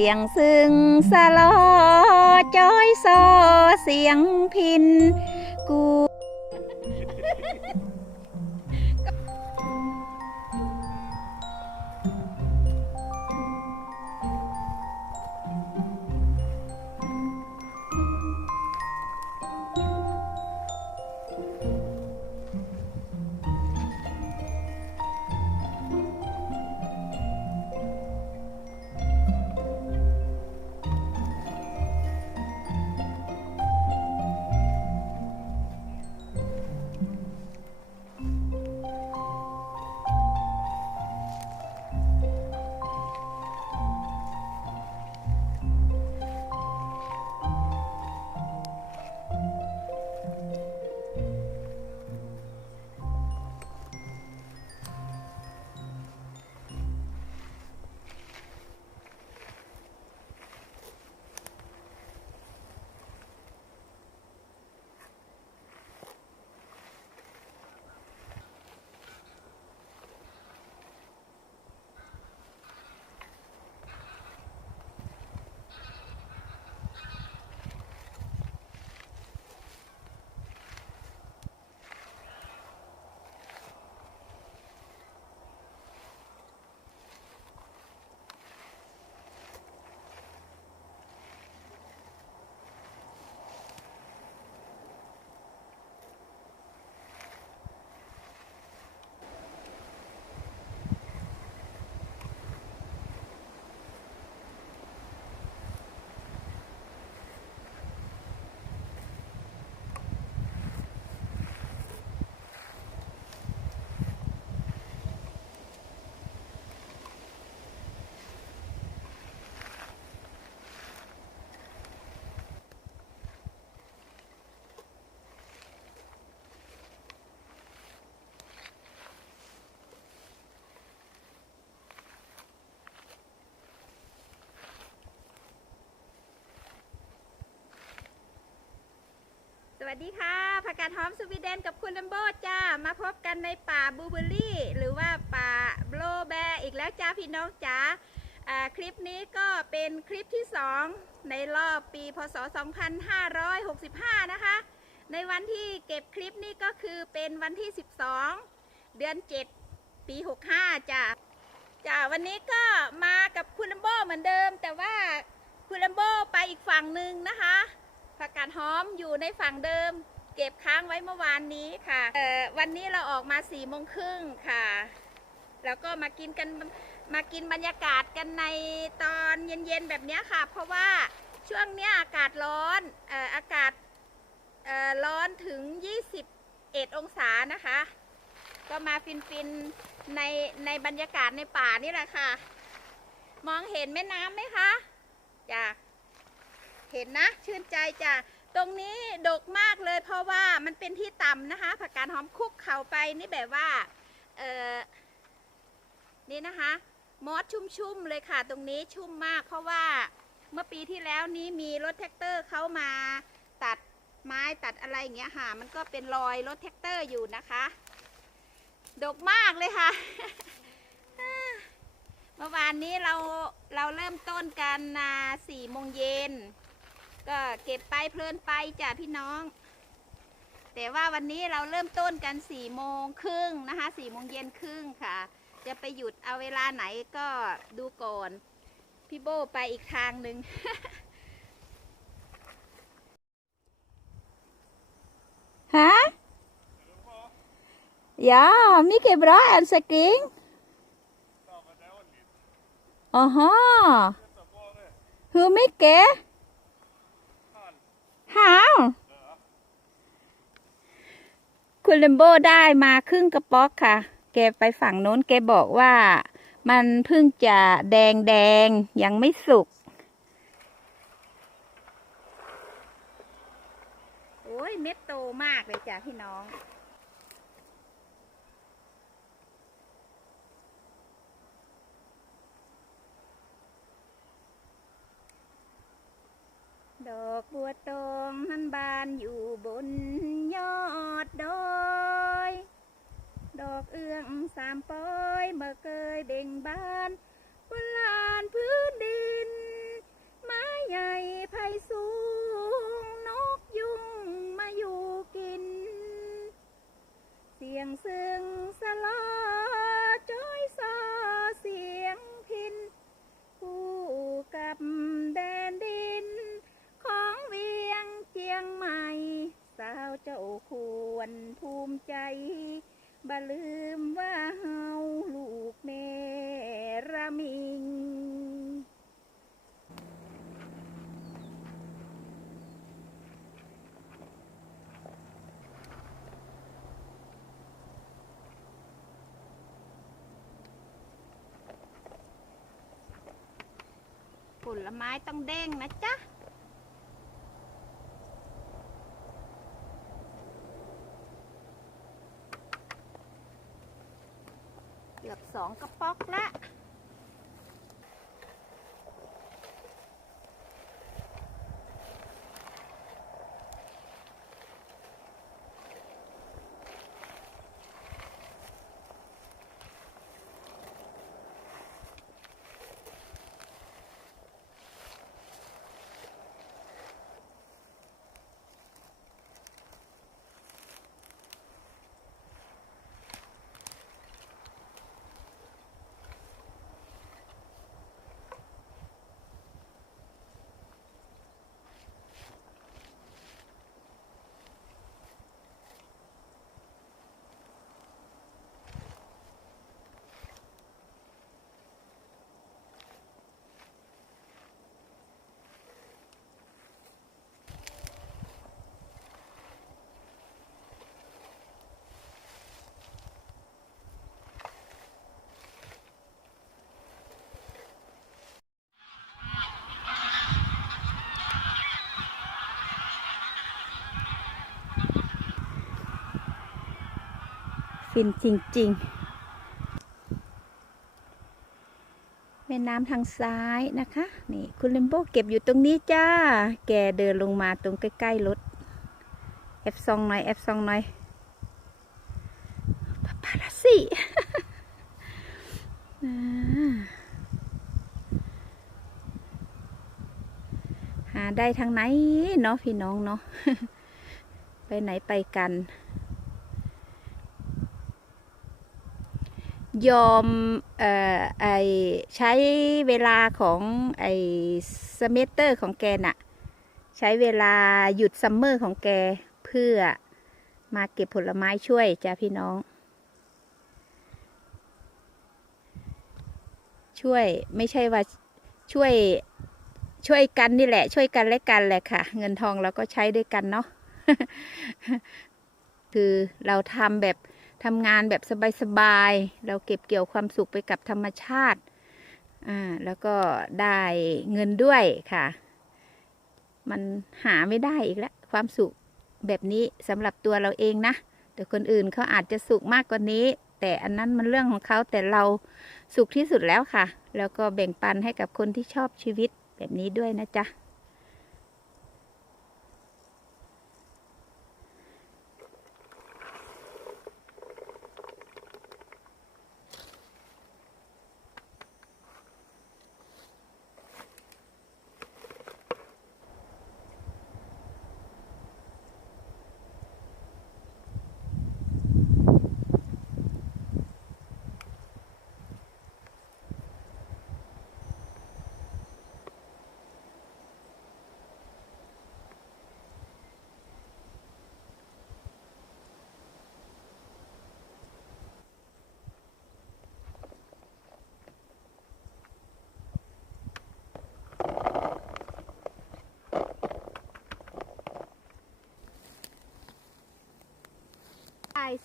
สียงซึ่งสะลอจอยซอเสียงพินกู วัสดีค่ะผักกาดหอมสวีเดนกับคุณลัมโบจ้า มาพบกันในป่าบูเบอรี่ หรือว่าป่าโบลแบร์อีกแล้วจ้าพี่น้องจ้าอ่าคลิปนี้ก็เป็นคลิปที่ 2 ในรอบปีพศ 2565 นะคะ ในวันที่เก็บคลิปนี้ก็คือเป็นวันที่ 12 เดือน 7 ปี 65 จ้าจ้าวันนี้ก็มากับคุณลัมโบเหมือนเดิม แต่ว่าคุณลัมโบไปอีกฝั่งหนึ่งนะคะ ผักกาดหอมอยู่ในฝั่งเดิม เก็บค้างไว้เมื่อวานนี้ค่ะวันนี้เราออกมาสี่โมงครึ่งค่ะ แล้วก็มากินกันมากินบรรยากาศกันในตอนเย็นๆแบบนี้ค่ะ เพราะว่าช่วงนี้อากาศร้อนอออากาศร้อนถึง 21 องศานะคะ ก็มาฟินๆในในบรรยากาศในป่านี่แหละค่ะ มองเห็นแม่น้ำไหมคะจ้ะ เห็นนะชื่นใจจ้ะตรงนี้ดกมากเลยเพราะว่ามันเป็นที่ต่ำนะคะ ผักกาดหอมคุกเข่าไปนี่แบบว่าเออนี่นะคะ มอสชุ่มๆเลยค่ะ ตรงนี้ชุ่มมาก เพราะว่าเมื่อปีที่แล้วนี้มีรถแท็กเตอร์เข้ามาตัดไม้ตัดอะไรอย่างเงี้ยค่ะมันก็เป็นรอยรถแท็กเตอร์อยู่นะคะ ดกมากเลยค่ะเมื่อวานนี้เราเราเริ่มต้นกันนาสี่โมงเย็น ก็เก็บไปเพลินไปจ้ะพี่น้อง แต่ว่าวันนี้เราเริ่มต้นกันสี่โมงครึ่งนะคะสี่โมงเย็นครึ่งค่ะ จะไปหยุดเอาเวลาไหนก็ดูก่อน พี่โบไปอีกทางหนึ่งฮะ Ja, mycket bra älskling. Aha. Hur mycket? คุณเลมโบได้มาครึ่งกระป๋อกค่ะ แกไปฝั่งโน้นแกบอกว่ามันเพิ่งจะแดงแดงยังไม่สุก โอ้ยเม็ดโตมากเลยจ้ะพี่น้อง อกบัวตองนั้นบานอยู่บนยอดดอยดอกเอื้องสามปอยเมื่อเคยเบ่งบานบนลานพื้นดิน ไม้ใหญ่ไผ่สูง นกยุงมาอยู่กิน เสียงซึ่งสลอจ้อยซอเสียงพิน คู่กับ ควรภูมิใจบ่ลืมว่าเฮาลูกแม่ระมิง ผลไม้ต้องเด้งนะจ๊ะ ฟินจริงๆ แม่น้ำทางซ้ายนะคะ นี่คุณลิมโบเก็บอยู่ตรงนี้จ้า แกเดินลงมาตรงใกล้ๆรถแอฟซองหน่อยแอฟซองหน่อยปาปาลัสสิอ่าหาได้ทางไหนเนาะพี่น้องเนาะไปไหนไปกัน ยอมออไอใช้เวลาของไอสเมสเตอร์ของแกน่ะ ใช้เวลาหยุดซัมเมอร์ของแกเพื่อมาเก็บผลไม้ช่วยจ้าพี่น้อง ช่วยไม่ใช่ว่าช่วยช่วยกันนี่แหละ ช่วยกันและกันแหละค่ะ เงินทองเราก็ใช้ด้วยกันเนาะคือเราทำแบบ ทำงานแบบสบายๆ เราเก็บเกี่ยวความสุขไปกับธรรมชาติ อ่า แล้วก็ได้เงินด้วยค่ะ มันหาไม่ได้อีกแล้ว ความสุขแบบนี้สำหรับตัวเราเองนะ แต่คนอื่นเขาอาจจะสุขมากกว่านี้ แต่อันนั้นมันเรื่องของเขาแต่เราสุขที่สุดแล้วค่ะ แล้วก็แบ่งปันให้กับคนที่ชอบชีวิตแบบนี้ด้วยนะจ๊ะ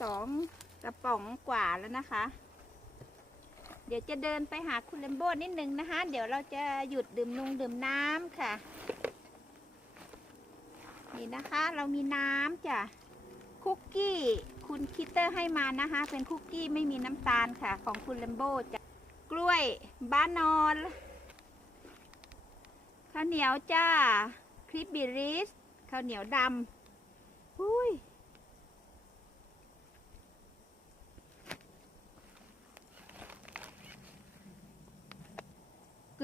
สองกระป๋องกว่าแล้วนะคะ เดี๋ยวจะเดินไปหาคุณเลมโบ้นิดนึงนะคะ เดี๋ยวเราจะหยุดดื่มนงดื่มน้ำค่ะ นี่นะคะ เรามีน้ำจ้ะคุกกี้คุณคิตเตอร์ให้มานะคะ เป็นคุกกี้ไม่มีน้ำตาลค่ะ ของคุณเลมโบ้จ้ะกล้วยบ้านนอนข้าวเหนียวจ้าคลิปบิริสข้าวเหนียวดำ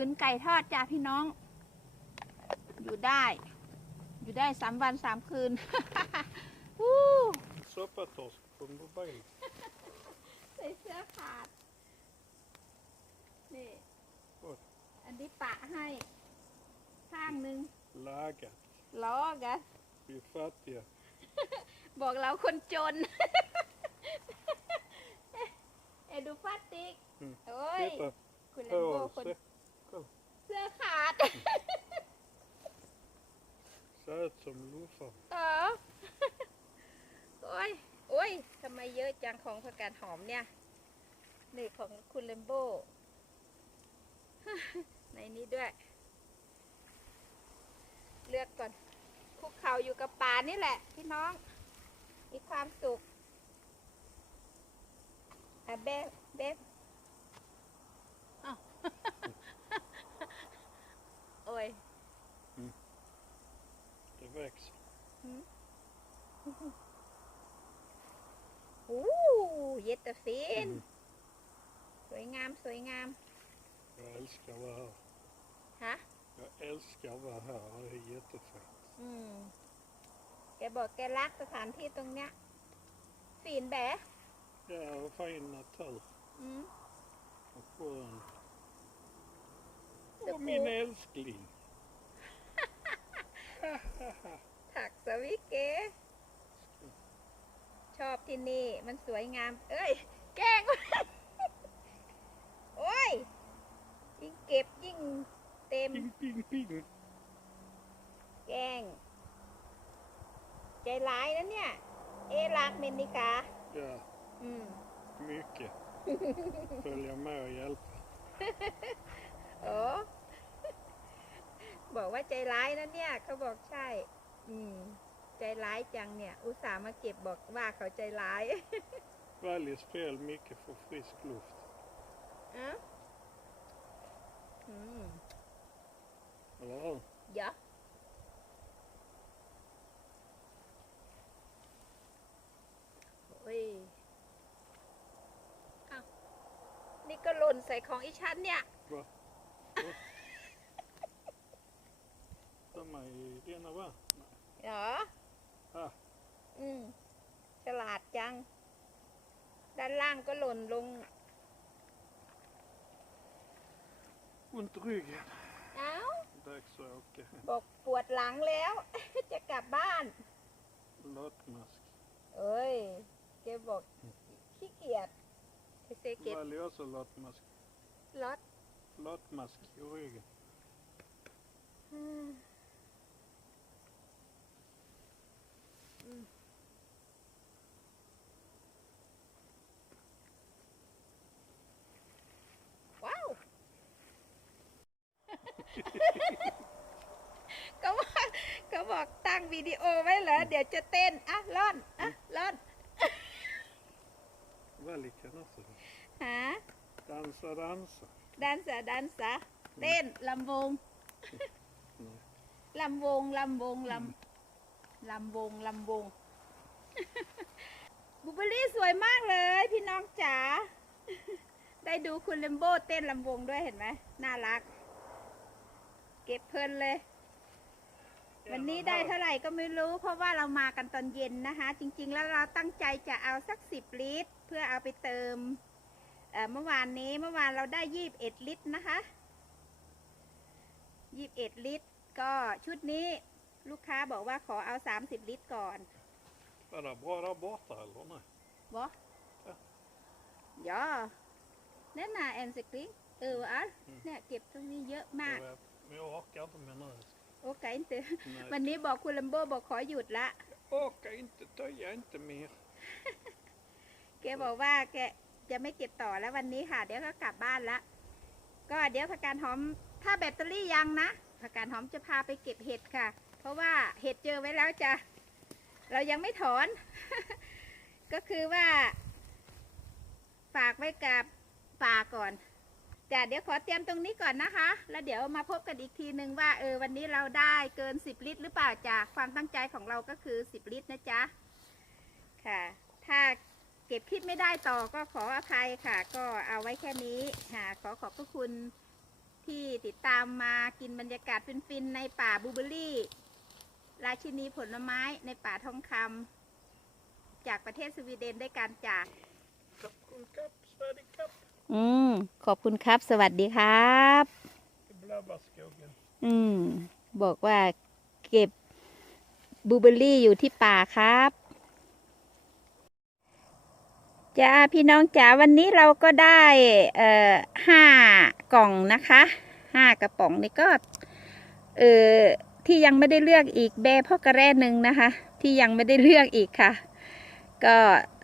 ขืนไก่ทอดจ้าพี่น้อง อยู่ได้ อยู่ได้สามวันสามคืน Sopa torsk från Dubai. ใส่เสื้อขาด นี่อันนี้ปะให้ ข้างหนึ่ง Lagat. ล้อกะ Vi är fattiga. บอกเราคนจน เอดูฟาติกโอ้ยคุณเลมโบคน Kolla. เสื้อขาด Ser ut som luffar. เออโอ้ยโอ้ยทำไมเยอะจังของผักกาดหอมเนี่ยนี่ของคุณเลมโบ ในนี้ด้วย เลือกก่อน คุกเข่าอยู่กับป่านี่แหละ พี่น้อง มีความสุข อะเบ๊บเบ๊บอ้าว โอ้ย Det växer. โอ้เยตาฟิน Mm. สวยงามสวยงาม Jag älskar att vara här. ฮะ Jag älskar att vara här. Det är jättefint. อืม แกบอกแกรักสถานที่ตรงเนี้ยฟีนแบะ Ja, och fin natur. อืม Och skön. Det Och min får- älskling. ถักสวิเก ชอบที่นี่ มันสวยงาม เอ้ย แกล้ง โอ้ย ยิ่งเก็บยิ่งเต็ม Ping, ping, ping. แกล้ง ใจร้ายนะเนี่ย เอรักเมนนิกา Ja, อืม mycket. Följa med och hjälpa. โอ้ บอกว่าใจร้ายนะเนี่ยเขาบอกใช่ อืม ใจร้ายจังเนี่ย อุตส่าห์มาเก็บบอกว่าเขาใจร้าย Väldigt fel mycket för frisk luft. เอ้าอืม Eller hur? เดี๋ยวโอ้ยอ้าวนี่ก็หล่นใส่ของอีฉันเนี่ย Va? Va? De är i rena vattnet. เหรอ Ah, อืมฉลาดจัง ด้านล่างก็หล่นลง ont i ryggen. เอ้า Dags att åka hem. บอกปวดหลังแล้ว จะกลับบ้าน Latmask. เอ้ยแกบอกขี้เกียจไอเซเก็ต Välj också latmask. รถ Latmask i ryggen. อืมอืมว้าว ก็ว่าก็บอกตั้งวิดีโอไว้เหรอเดี๋ยวจะเต้นอะล่อนอะล่อน Välj kan också. หา Dansa, dansa. ดันสะดันสะเต้นลำวง Nej. ลำวงลำวงลำลำวงลำวง บุเบอรี่สวยมากเลย พี่น้องจ๋า ได้ดูคุณเลมโบ้เต้นลำวงด้วยเห็นไหมน่ารัก เก็บเพลินเลย วันนี้ได้เท่าไหร่ก็ไม่รู้ เพราะว่าเรามากันตอนเย็นนะคะ จริง ๆ แล้วเราตั้งใจจะเอาสักสิบลิตร เพื่อเอาไปเติมเอ่อเมื่อวานนี้เมื่อวานเราได้ยี่บเอ็ดลิตรนะคะยี่บเอ็ดลิตร ก็ชุดนี้ลูกค้าบอกว่าขอเอาสามสิบลิตรก่อน Var det bra där borta eller nej? บอ Ja. ย่อแน่นาแอนสกริงเอออะอืมเนี่ยเก็บตรงนี้เยอะมาก Jag vet. Men jag orkar inte med nu. โอเคเตอ Nej. วันนี้บอกคุณลัมโบบอกขอหยุดละ Orkar inte, töja inte mer. แกบอกว่าแกจะไม่เก็บต่อแล้ววันนี้ค่ะ เดี๋ยวก็กลับบ้านละ ก็เดี๋ยวผักกาดหอม ถ้าแบตเตอรี่ยังนะผักกาดหอมจะพาไปเก็บเห็ดค่ะ เพราะว่าเห็ดเจอไว้แล้วจ้ะ เรายังไม่ถอน ก็คือว่า ฝากไว้กับป่าก่อน จ้ะเดี๋ยวขอเตรียมตรงนี้ก่อนนะคะ แล้วเดี๋ยวมาพบกันอีกทีนึงว่าเออวันนี้เราได้เกิน 10 ลิตรหรือเปล่าจ้ะความตั้งใจของเราก็คือ 10 ลิตรนะจ๊ะค่ะ ถ้าเก็บคลิปไม่ได้ต่อก็ขออภัยค่ะ ก็เอาไว้แค่นี้ค่ะขอขอบพระคุณที่ติดตามมากินบรรยากาศฟินๆในป่าบูเบอรี่ราชินีผลไม้ในป่าทองคำจากประเทศสวีเดนด้วยกันจาก Kapp, kapp, svädig kapp. อืม ขอบคุณครับ สวัสดีครับ อืม บอกว่าเก็บบูเบอรี่อยู่ที่ป่าครับจ้าพี่น้องจ๋าวันนี้เราก็ได้เอ่อห้ากล่องนะคะห้ากระป๋องนี่ก็เอ่อที่ยังไม่ได้เลือกอีกแบพ่อกระแร่หนึ่งนะคะ ที่ยังไม่ได้เลือกอีกค่ะ ก็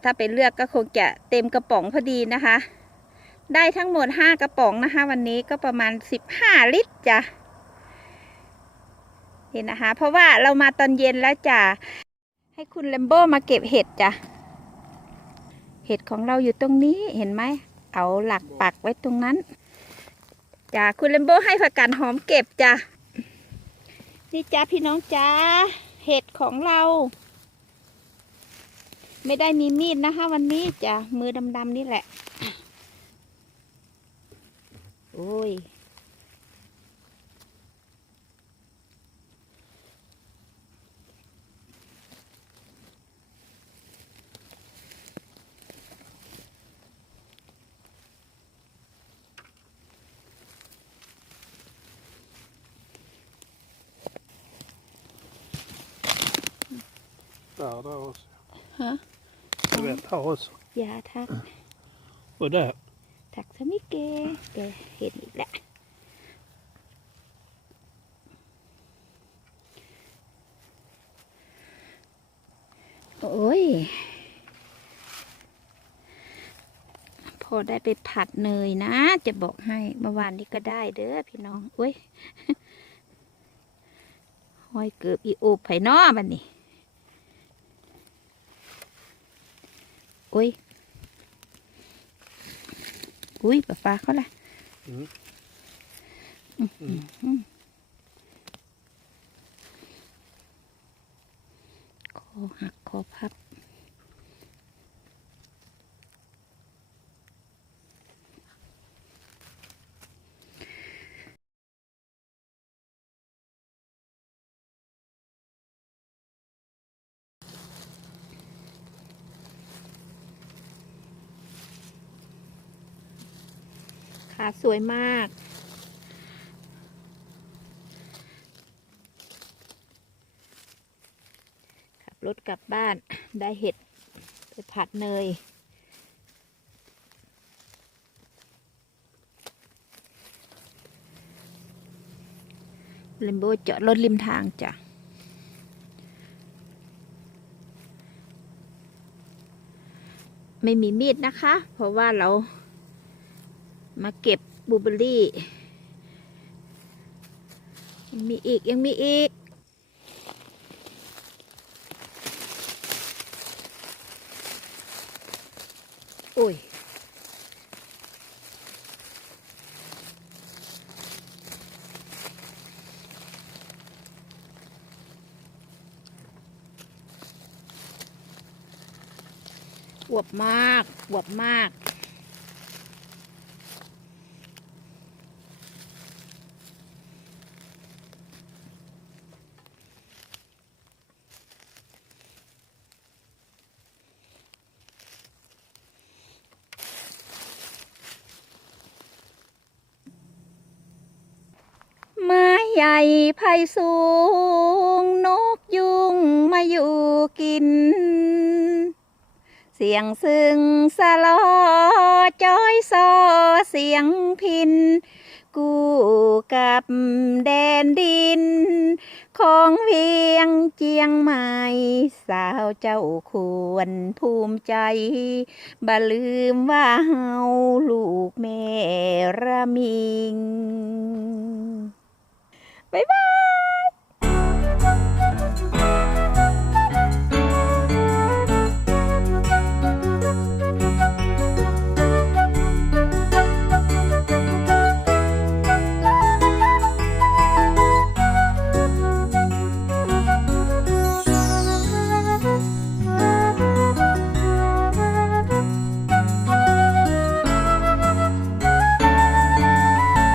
ถ้าไปเลือกก็คงจะเต็มกระป๋องพอดีนะคะ ได้ทั้งหมดห้ากระป๋องนะคะ วันนี้ก็ประมาณสิบห้าลิตรจ้ะเห็นนะคะ เพราะว่าเรามาตอนเย็นแล้วจ้ะให้คุณแลมโบ้มาเก็บเห็ดจ้ะเห็ดของเราอยู่ตรงนี้เห็นไหมเอาหลักปักไว้ตรงนั้นจ้ะคุณแลมโบ้ให้ผักกาดหอมเก็บจ้ะนี่จ้าพี่น้องจ้าเห็ดของเรา ไม่ได้มีมีดนะคะ วันนี้จ้ะมือดำๆนี่แหละ โอ้ย Där, där också. ฮะ Du vet, här också. ยาทัก Och där. ถักสมิเกแกเห็นอีกแล้วโอ้ย พอได้ไปผัดเนยนะ จะบอกให้เมื่อวานนี้ก็ได้เด้อพี่น้องเว้ยห้อยเกือบอีโอบไผ่นอบันนี้โอ้ย อุ้ยปลาฟ้าเขาละ Mm. คอหักคอพับ สวยมาก ขับรถกลับบ้านได้เห็ด ไปผัดเนย เลมโบจอดรถริมทางจ้ะไม่มีมีดนะคะ เพราะว่าเรา มาเก็บบูเบอร์รี่ยังมีอีกยังมีอีก โอ้ยอวบมากอวบมาก ไม้ ใหญ่ไผ่สูง นกยุงมาอยู่กิน เสียงซึ่งสะลอจอยซอเสียงพิน กู้กับแดนดิน ของเวียงเจียงใหม่ สาวเจ้าควรภูมิใจบ่ลืมว่าเฮาลูกแม่ระมิง บ๊ายบาย